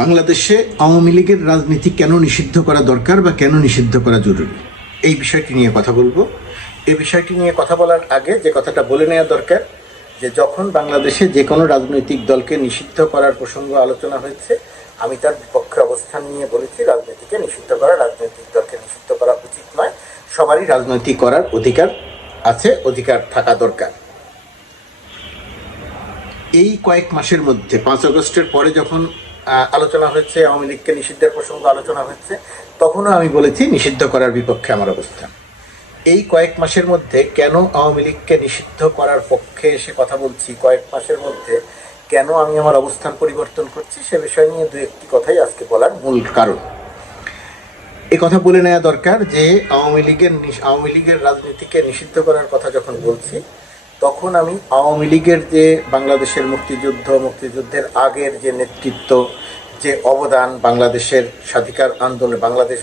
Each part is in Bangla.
বাংলাদেশে আওয়ামী লীগের রাজনীতি কেন নিষিদ্ধ করা দরকার বা কেন নিষিদ্ধ করা জরুরি, এই বিষয়টি নিয়ে কথা বলবো। এই বিষয়টি নিয়ে কথা বলার আগে যে কথাটা বলে নেওয়া দরকার যে যখন বাংলাদেশে যে কোনো রাজনৈতিক দলকে নিষিদ্ধ করার প্রসঙ্গ আলোচনা হয়েছে, আমি তার বিপক্ষে অবস্থান নিয়ে বলেছি রাজনীতিকে নিষিদ্ধ করা, রাজনৈতিক দলকে নিষিদ্ধ করা উচিত নয়। সবারই রাজনীতি করার অধিকার আছে, অধিকার থাকা দরকার। এই কয়েক মাসের মধ্যে 5 আগস্টের পরে যখন আলোচনা হয়েছে, আওয়ামী লীগকে নিষিদ্ধের প্রসঙ্গ আলোচনা হয়েছে, তখনও আমি বলেছি নিষিদ্ধ করার বিপক্ষে আমার অবস্থান। এই কয়েক মাসের মধ্যে কেন আওয়ামী লীগকে নিষিদ্ধ করার পক্ষে এসে কথা বলছি, কয়েক মাসের মধ্যে কেন আমি আমার অবস্থান পরিবর্তন করছি, সে বিষয় নিয়ে দু একটি কথাই আজকে বলার মূল কারণ। এই কথা বলে নেওয়া দরকার যে আওয়ামী লীগের রাজনীতিকে নিষিদ্ধ করার কথা যখন বলছি, তখন আমি আওয়ামী লীগের যে বাংলাদেশের মুক্তিযুদ্ধের আগের যে নেতৃত্ব, যে অবদান, বাংলাদেশের স্বাধিকার আন্দোলনে,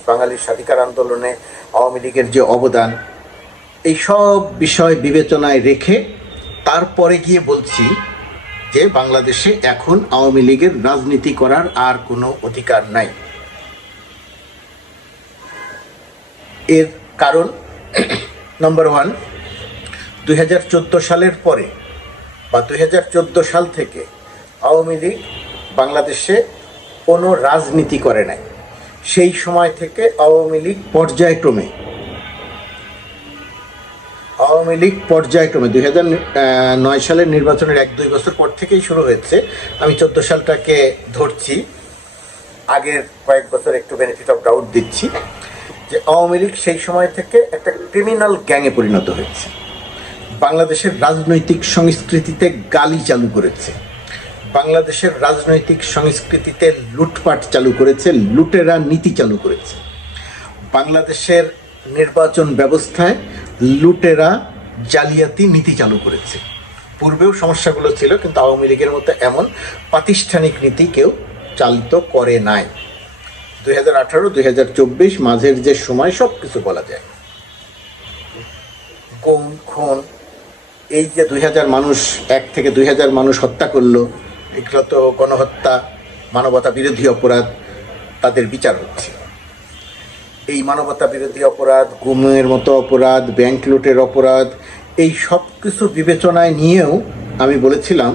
বাঙালির স্বাধিকার আন্দোলনে আওয়ামী লীগের যে অবদান, এই সব বিষয় বিবেচনায় রেখে তারপরে গিয়ে বলছি যে বাংলাদেশে এখন আওয়ামী লীগের রাজনীতি করার আর কোনো অধিকার নাই। এর কারণ নম্বর 1, 2014 সালের পরে বা 2014 সাল থেকে আওয়ামী লীগ বাংলাদেশে কোনো রাজনীতি করে নাই। সেই সময় থেকে আওয়ামী লীগ পর্যায়ক্রমে 2009 সালের নির্বাচনের 1-2 বছর পর থেকেই শুরু হয়েছে। আমি 14 সালটাকে ধরছি, আগের কয়েক বছর একটু বেনিফিট অফ ডাউট দিচ্ছি, যে আওয়ামী লীগ সেই সময় থেকে একটা ক্রিমিনাল গ্যাংয়ে পরিণত হয়েছে। বাংলাদেশের রাজনৈতিক সংস্কৃতিতে গালি চালু করেছে, বাংলাদেশের রাজনৈতিক সংস্কৃতিতে লুটপাট চালু করেছে, লুটেরা নীতি চালু করেছে। বাংলাদেশের নির্বাচন ব্যবস্থায় লুটেরা জালিয়াতি নীতি চালু করেছে। পূর্বেও সমস্যাগুলো ছিল, কিন্তু আওয়ামী লীগের মতো এমন প্রাতিষ্ঠানিক নীতি কেউ চালিত করে নাই। 2018-2024 মাঝের যে সময় সব কিছু বলা যায়, গুম খুন, এই যে 2000 মানুষ, 1 থেকে 2000 মানুষ হত্যা করলো, এগুলো তো গণহত্যা, মানবতা বিরোধী অপরাধ, তাদের বিচার হচ্ছে। এই মানবতা বিরোধী অপরাধ, গুমের মতো অপরাধ, ব্যাংক লুটের অপরাধ, এই সব কিছু বিবেচনায় নিয়েও আমি বলেছিলাম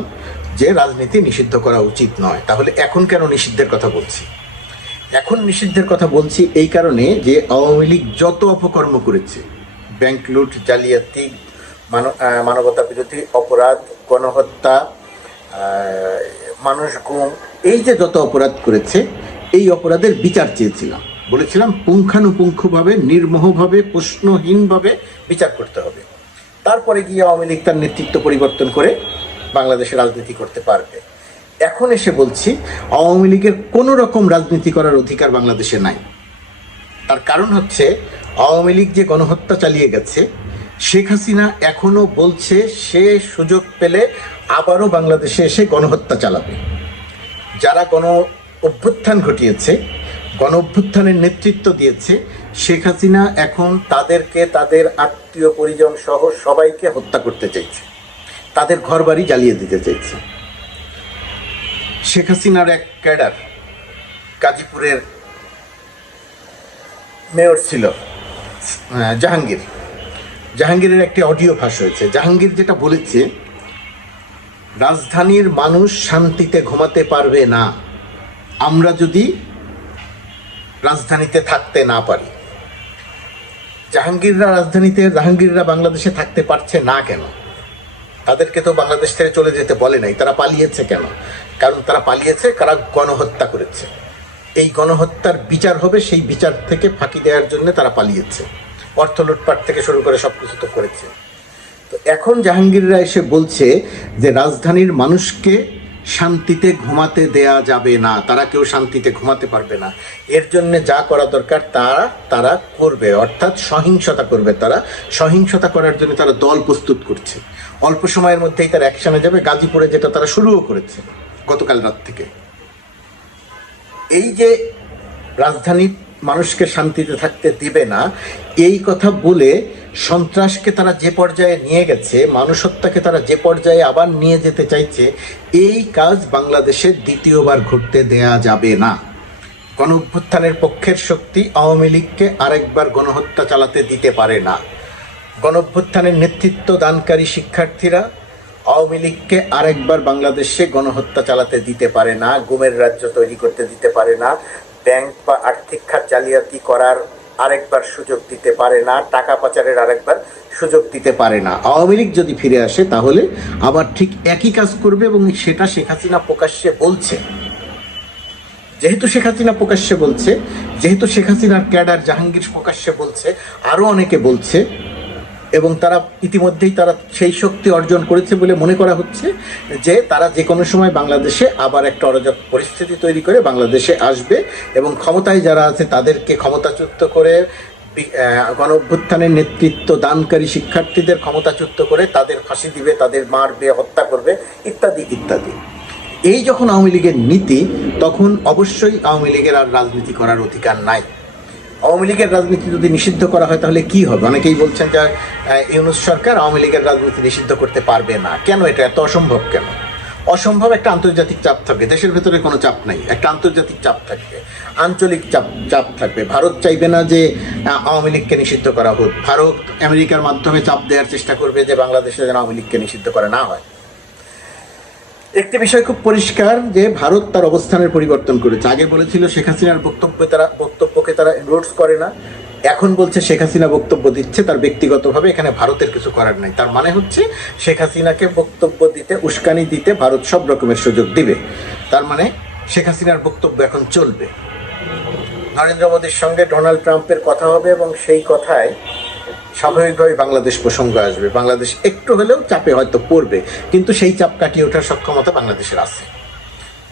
যে রাজনীতি নিষিদ্ধ করা উচিত নয়। তাহলে এখন কেন নিষিদ্ধের কথা বলছি? এখন নিষিদ্ধের কথা বলছি এই কারণে যে আওয়ামী লীগ যত অপকর্ম করেছে, ব্যাংক লুট, জালিয়াতি, মানবতা বিরোধী অপরাধ, গণহত্যা, মানুষ গুম, এই যে যত অপরাধ করেছে, এই অপরাধের বিচার চেয়েছিলাম। বলেছিলাম পুঙ্খানুপুঙ্খভাবে, নির্মোহভাবে, প্রশ্নহীনভাবে বিচার করতে হবে। তারপরে গিয়ে আওয়ামী লীগ তার নেতৃত্ব পরিবর্তন করে বাংলাদেশে রাজনীতি করতে পারবে। এখন এসে বলছি আওয়ামী লীগের কোনো রকম রাজনীতি করার অধিকার বাংলাদেশে নাই। তার কারণ হচ্ছে আওয়ামী লীগ যে গণহত্যা চালিয়ে গেছে, শেখ হাসিনা এখনো বলছে সে সুযোগ পেলে আবারও বাংলাদেশে এসে গণহত্যা চালাবে। যারা অভ্যুত্থান ঘটিয়েছে, অভ্যুত্থানের নেতৃত্ব দিয়েছে, শেখ হাসিনা এখন তাদেরকে, তাদের আত্মীয় পরিজন সহ সবাইকে হত্যা করতে চাইছে, তাদের ঘরবাড়ি জ্বালিয়ে দিতে চাইছে। শেখ হাসিনার এক ক্যাডার, গাজীপুরের মেয়র ছিল জাহাঙ্গীরের একটি অডিও ফাঁস হয়েছে। জাহাঙ্গীর যেটা বলেছে, রাজধানীর মানুষ শান্তিতে ঘুমাতে পারবে না আমরা যদি রাজধানীতে থাকতে না পারি। জাহাঙ্গীররা বাংলাদেশে থাকতে পারছে না কেন? তাদেরকে তো বাংলাদেশ থেকে চলে যেতে বলে নাই। তারা পালিয়েছে কেন? কারণ তারা পালিয়েছে, কারা গণহত্যা করেছে। এই গণহত্যার বিচার হবে, সেই বিচার থেকে ফাঁকি দেওয়ার জন্য তারা পালিয়েছে। অর্থ লুটপাট থেকে শুরু করে সব কিছু তো করেছে। তো এখন জাহাঙ্গীররা এসে বলছে যে রাজধানীর মানুষকে শান্তিতে ঘুমাতে দেয়া যাবে না, তারা কেউ শান্তিতে ঘুমাতে পারবে না। এর জন্য যা করা দরকার তারা করবে, অর্থাৎ সহিংসতা করবে। তারা সহিংসতা করার জন্য তারা দল প্রস্তুত করছে। অল্প সময়ের মধ্যেই তারা অ্যাকশনে যাবে, গাজীপুরে যেটা তারা শুরুও করেছে গতকাল রাত থেকে। এই যে রাজধানীর মানুষকে শান্তিতে থাকতে দিবে না, এই কথা বলে সন্ত্রাসকে তারা যে পর্যায়ে নিয়ে গেছে, মানুষ হত্যাকে তারা যে পর্যায়ে আবার নিয়ে যেতে চাইছে, এই কাজ বাংলাদেশে দ্বিতীয়বার ঘটতে দেয়া যাবে না। গণ অভ্যুত্থানের পক্ষের শক্তি আওয়ামী লীগকে আরেকবার গণহত্যা চালাতে দিতে পারে না। গণ অভ্যুত্থানের নেতৃত্ব দানকারী শিক্ষার্থীরা আওয়ামী লীগকে আরেকবার বাংলাদেশে গণহত্যা চালাতে দিতে পারে না, গুমের রাজ্য তৈরি করতে দিতে পারে না, ব্যাংক বা আর্থিক খাত জালিয়াতি করার আরেকবার সুযোগ দিতে পারে না, টাকা পাচারের আরেকবার সুযোগ দিতে পারে না। আওয়ামী লীগ যদি ফিরে আসে তাহলে আবার ঠিক একই কাজ করবে, এবং সেটা শেখ হাসিনা প্রকাশ্যে বলছে। যেহেতু শেখ হাসিনা প্রকাশ্যে বলছে, যেহেতু শেখ হাসিনার ক্যাডার জাহাঙ্গীর প্রকাশ্যে বলছে, আরও অনেকে বলছে, এবং তারা ইতিমধ্যেই তারা সেই শক্তি অর্জন করেছে বলে মনে করা হচ্ছে যে তারা যে কোনো সময় বাংলাদেশে আবার একটা অরাজক পরিস্থিতি তৈরি করে বাংলাদেশে আসবে, এবং ক্ষমতায় যারা আছে তাদেরকে ক্ষমতাচ্যুত করে, গণ অভ্যুত্থানের নেতৃত্ব দানকারী শিক্ষার্থীদের ক্ষমতাচ্যুত করে তাদের ফাঁসি দিবে, তাদের মারবে, হত্যা করবে, ইত্যাদি ইত্যাদি। এই যখন আওয়ামী লীগের নীতি, তখন অবশ্যই আওয়ামী লীগের আর রাজনীতি করার অধিকার নাই। আওয়ামী লীগের রাজনীতি যদি নিষিদ্ধ করা হয় তাহলে কি হবে? অনেকেই বলছেন যে ইউনূস সরকার আওয়ামী লীগের রাজনীতি নিষিদ্ধ করতে পারবে না। কেন? এটা এত অসম্ভব কেন? অসম্ভব। একটা আন্তর্জাতিক চাপ থাকবে, দেশের ভেতরে কোনো চাপ নাই, একটা আন্তর্জাতিক চাপ থাকবে, আঞ্চলিক চাপ থাকবে। ভারত চাইবে না যে আওয়ামী লীগকে নিষিদ্ধ করা হোক, ভারত আমেরিকার মাধ্যমে চাপ দেওয়ার চেষ্টা করবে যে বাংলাদেশে যেন আওয়ামী লীগকে নিষিদ্ধ করা না হয়। একটি বিষয় খুব পরিষ্কার যে ভারত তার অবস্থানের পরিবর্তন করেছে। আগে বলেছিল শেখ হাসিনার বক্তব্যকে তারা এনডোর্স করে না, এখন বলছে শেখ হাসিনা বক্তব্য দিচ্ছে তার ব্যক্তিগতভাবে, এখানে ভারতের কিছু করার নাই। তার মানে হচ্ছে শেখ হাসিনাকে বক্তব্য দিতে, উস্কানি দিতে ভারত সব রকমের সুযোগ দিবে। তার মানে শেখ হাসিনার বক্তব্য এখন চলবে। নরেন্দ্র মোদীর সঙ্গে ডোনাল্ড ট্রাম্পের কথা হবে, এবং সেই কথায় স্বাভাবিকভাবে বাংলাদেশ প্রসঙ্গ আসবে। বাংলাদেশ একটু হলেও চাপে হয়তো পড়বে, কিন্তু সেই চাপ কাটিয়ে ওঠার সক্ষমতা বাংলাদেশের আছে।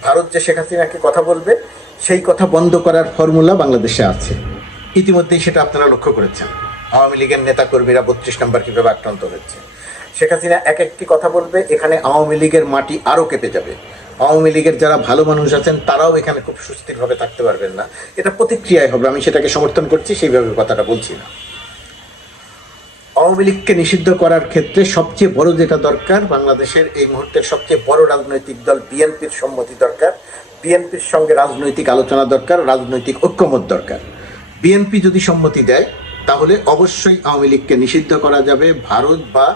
ভারত যে শেখ হাসিনাকে কথা বলবে, সেই কথা বন্ধ করার ফর্মুলা বাংলাদেশে আছে। ইতিমধ্যেই সেটা আপনারা লক্ষ্য করেছেন। আওয়ামী লীগের নেতাকর্মীরা 32 নম্বর কীভাবে আক্রান্ত হচ্ছে। শেখ হাসিনা এক একটি কথা বলবে, এখানে আওয়ামী লীগের মাটি আরও কেঁপে যাবে। আওয়ামী লীগের যারা ভালো মানুষ আছেন তারাও এখানে খুব সুস্থিরভাবে থাকতে পারবেন না। এটা প্রতিক্রিয়ায় হবে, আমি সেটাকে সমর্থন করছি, সেইভাবে কথাটা বলছি না। আওয়ামী লীগকে নিষিদ্ধ করার ক্ষেত্রে সবচেয়ে বড় যেটা দরকার, বাংলাদেশের এই মুহূর্তের সবচেয়ে বড় রাজনৈতিক দল বিএনপির সম্মতি দরকার। বিএনপির সঙ্গে রাজনৈতিক আলোচনা দরকার, রাজনৈতিক ঐক্যমত দরকার। বিএনপি যদি সম্মতি দেয় তাহলে অবশ্যই আওয়ামী লীগকে নিষিদ্ধ করা যাবে। ভারত বা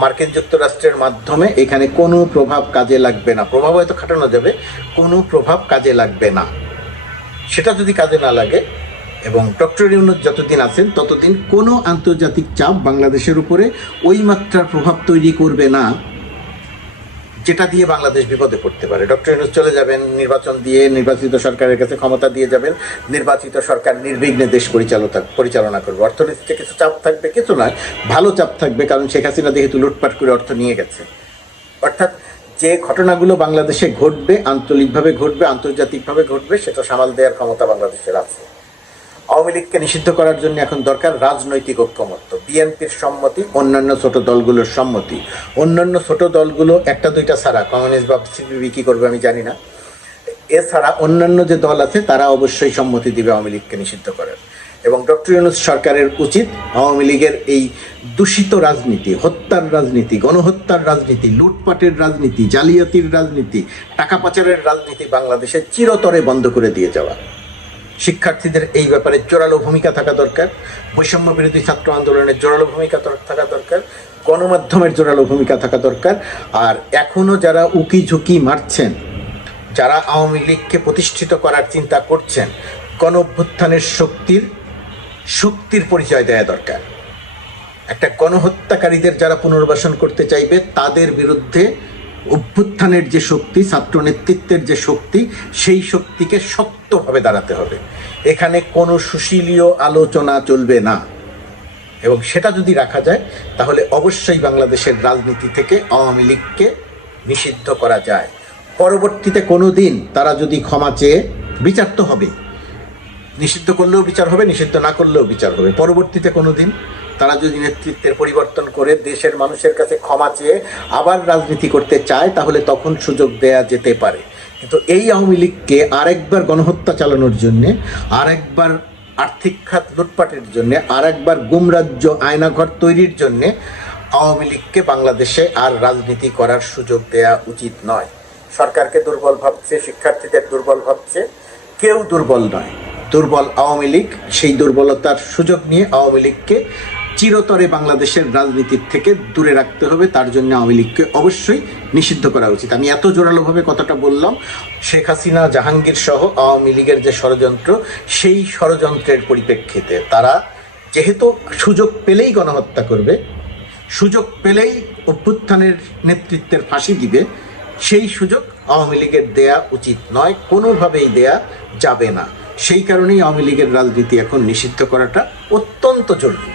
মার্কিন যুক্তরাষ্ট্রের মাধ্যমে এখানে কোনো প্রভাব কাজে লাগবে না। প্রভাব হয়তো খাটানো যাবে, কোনো প্রভাব কাজে লাগবে না। সেটা যদি কাজে না লাগে, এবং ডক্টর ইউনূস যতদিন আছেন ততদিন কোনো আন্তর্জাতিক চাপ বাংলাদেশের উপরে ওই মাত্রার প্রভাব তৈরি করবে না যেটা দিয়ে বাংলাদেশ বিপদে পড়তে পারে। ডক্টর ইউনূস চলে যাবেন, নির্বাচন দিয়ে নির্বাচিত সরকারের কাছে ক্ষমতা দিয়ে যাবেন, নির্বাচিত সরকার নির্বিঘ্নে দেশ পরিচালনা করবে। অর্থনীতিতে কিছু চাপ থাকবে, কিছু নয়, ভালো চাপ থাকবে, কারণ শেখ হাসিনা যেহেতু লুটপাট করে অর্থ নিয়ে গেছে। অর্থাৎ যে ঘটনাগুলো বাংলাদেশে ঘটবে, আঞ্চলিকভাবে ঘটবে, আন্তর্জাতিকভাবে ঘটবে, সেটা সামাল দেওয়ার ক্ষমতা বাংলাদেশের আছে। আওয়ামী লীগকে নিষিদ্ধ করার জন্য এখন দরকার রাজনৈতিক ঐক্যমত্য, বিএনপির সম্মতি, অন্যান্য ছোট দলগুলোর সম্মতি। অন্যান্য ছোট দলগুলো একটা দুইটা ছাড়া, কমিউনিস্ট বা সিপিবি কী করবে আমি জানি না, এছাড়া অন্যান্য যে দল আছে তারা অবশ্যই সম্মতি দিবে আওয়ামী লীগকে নিষিদ্ধ করার। এবং ডক্টর ইউনূস সরকারের উচিত আওয়ামী লীগের এই দূষিত রাজনীতি, হত্যার রাজনীতি, গণহত্যার রাজনীতি, লুটপাটের রাজনীতি, জালিয়াতির রাজনীতি, টাকা পাচারের রাজনীতি বাংলাদেশে চিরতরে বন্ধ করে দিয়ে যাওয়া। শিক্ষার্থীদের এই ব্যাপারে জোরালো ভূমিকা থাকা দরকার, বৈষম্য বিরোধী ছাত্র আন্দোলনের জোরালো ভূমিকা থাকা দরকার, গণমাধ্যমের জোরালো ভূমিকা থাকা দরকার। আর এখনও যারা উকি ঝুঁকি মারছেন, যারা আওয়ামী লীগকে প্রতিষ্ঠিত করার চিন্তা করছেন, গণ অভ্যুত্থানের শক্তির পরিচয় দেওয়া দরকার। একটা গণহত্যাকারীদের যারা পুনর্বাসন করতে চাইবে তাদের বিরুদ্ধে অভ্যুত্থানের যে শক্তি, ছাত্র নেতৃত্বের যে শক্তি, সেই শক্তিকে শক্তভাবে দাঁড়াতে হবে। এখানে কোনো সুশীলীয় আলোচনা চলবে না, এবং সেটা যদি রাখা যায় তাহলে অবশ্যই বাংলাদেশের রাজনীতি থেকে আওয়ামী লীগকে নিষিদ্ধ করা যায়। পরবর্তীতে কোনো দিন তারা যদি ক্ষমা চেয়ে, বিচার তো হবে, নিষিদ্ধ করলেও বিচার হবে, নিষিদ্ধ না করলেও বিচার হবে। পরবর্তীতে কোনো দিন তারা যদি নেতৃত্বের পরিবর্তন করে দেশের মানুষের কাছে ক্ষমা চেয়ে আবার রাজনীতি করতে চায় তাহলে তখন সুযোগ দেয়া যেতে পারে। কিন্তু এই আওয়ামী লীগকে আরেকবার গণহত্যা চালানোর জন্যে, আরেকবার আর্থিক খাত লুটপাটের জন্য, আর একবার গুমরাজ্য আয়নাঘর তৈরির জন্য আওয়ামী লীগকে বাংলাদেশে আর রাজনীতি করার সুযোগ দেয়া উচিত নয়। সরকারকে দুর্বল ভাবছে, শিক্ষার্থীদের দুর্বল ভাবছে, কেউ দুর্বল নয়, দুর্বল আওয়ামী লীগ। সেই দুর্বলতার সুযোগ নিয়ে আওয়ামী লীগকে চিরতরে বাংলাদেশের রাজনীতির থেকে দূরে রাখতে হবে। তার জন্য আওয়ামী লীগকে অবশ্যই নিষিদ্ধ করা উচিত। আমি এত জোরালোভাবে কথাটা বললাম, শেখ হাসিনা, জাহাঙ্গীর সহ আওয়ামী লীগের যে ষড়যন্ত্র, সেই ষড়যন্ত্রের পরিপ্রেক্ষিতে তারা যেহেতু সুযোগ পেলেই গণহত্যা করবে, সুযোগ পেলেই অভ্যুত্থানের নেতৃত্বের ফাঁসি দিবে, সেই সুযোগ আওয়ামী লীগের দেয়া উচিত নয়, কোনোভাবেই দেয়া যাবে না। সেই কারণেই আওয়ামী লীগের রাজনীতি এখন নিষিদ্ধ করাটা অত্যন্ত জরুরি।